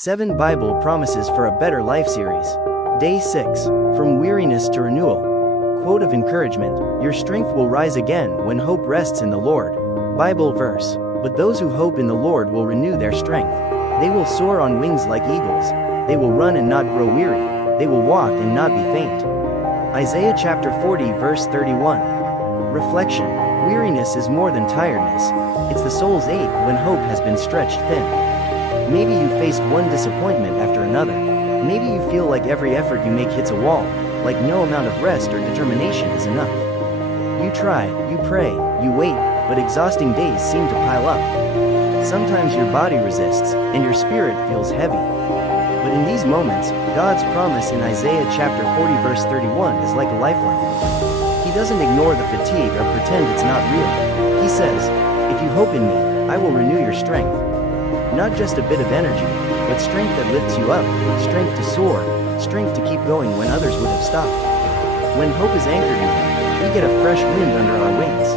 7 Bible Promises for a Better Life series. Day 6. From Weariness to Renewal. Quote of encouragement: Your strength will rise again when hope rests in the Lord. Bible verse: But those who hope in the Lord will renew their strength. They will soar on wings like eagles. They will run and not grow weary. They will walk and not be faint. Isaiah chapter 40 verse 31. Reflection: Weariness is more than tiredness. It's the soul's ache when hope has been stretched thin. Maybe you faced one disappointment after another. Maybe you feel like every effort you make hits a wall, like no amount of rest or determination is enough. You try, you pray, you wait, but exhausting days seem to pile up. Sometimes your body resists, and your spirit feels heavy. But in these moments, God's promise in Isaiah chapter 40 verse 31 is like a lifeline. He doesn't ignore the fatigue or pretend it's not real. He says, "If you hope in me, I will renew your strength." Not just a bit of energy, but strength that lifts you up, strength to soar, strength to keep going when others would have stopped. When hope is anchored in Him, we get a fresh wind under our wings.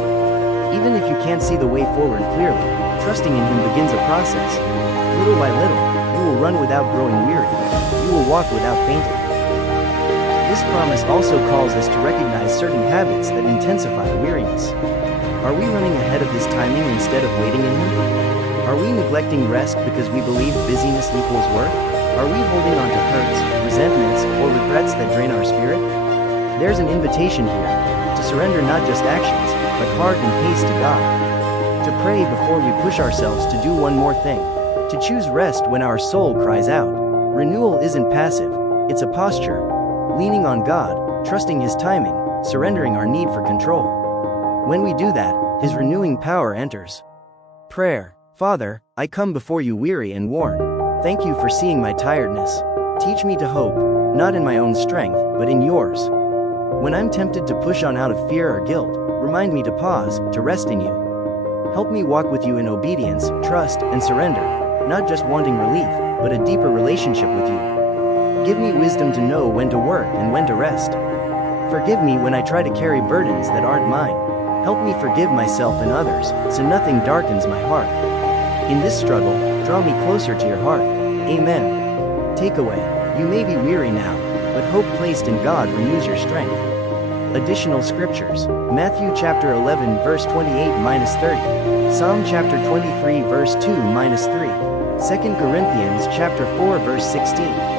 Even if you can't see the way forward clearly, trusting in Him begins a process. Little by little, you will run without growing weary. You will walk without fainting. This promise also calls us to recognize certain habits that intensify weariness. Are we running ahead of His timing instead of waiting in Him? Are we neglecting rest because we believe busyness equals worth? Are we holding on to hurts, resentments, or regrets that drain our spirit? There's an invitation here to surrender not just actions, but heart and pace to God. To pray before we push ourselves to do one more thing. To choose rest when our soul cries out. Renewal isn't passive, it's a posture. Leaning on God, trusting His timing, surrendering our need for control. When we do that, His renewing power enters. Prayer. Father, I come before you weary and worn. Thank you for seeing my tiredness. Teach me to hope, not in my own strength, but in yours. When I'm tempted to push on out of fear or guilt, remind me to pause, to rest in you. Help me walk with you in obedience, trust, and surrender, not just wanting relief, but a deeper relationship with you. Give me wisdom to know when to work and when to rest. Forgive me when I try to carry burdens that aren't mine. Help me forgive myself and others, so nothing darkens my heart. In this struggle, draw me closer to your heart. Amen. Takeaway: You may be weary now, but hope placed in God renews your strength. Additional scriptures: Matthew chapter 11 verse 28-30, Psalm chapter 23 verse 2-3, 2 Corinthians chapter 4 verse 16.